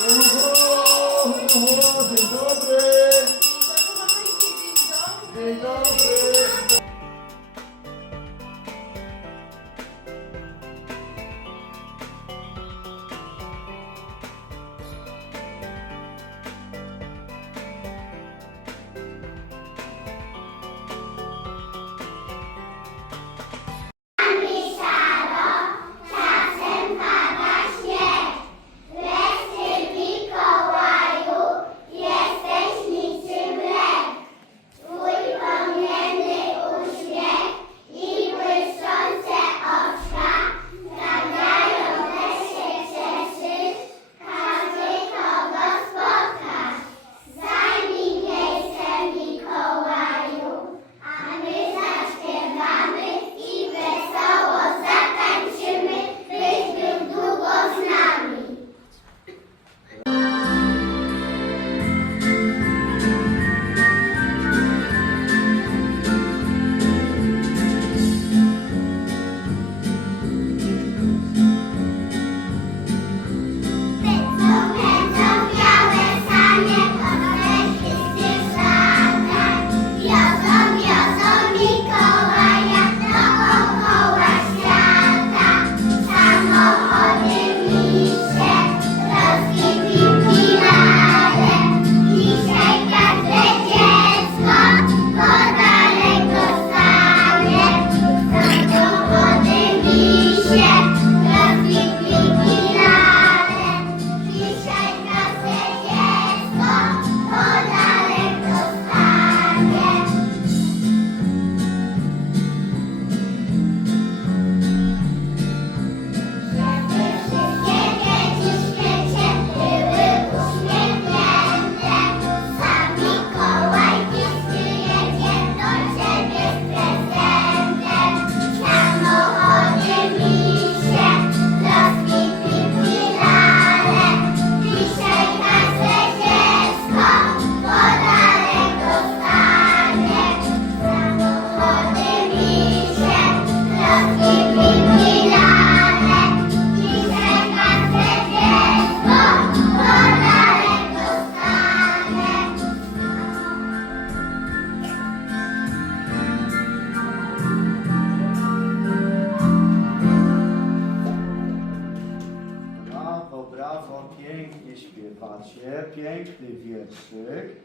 오호, 오호, pięknie śpiewacie, piękny wierszyk.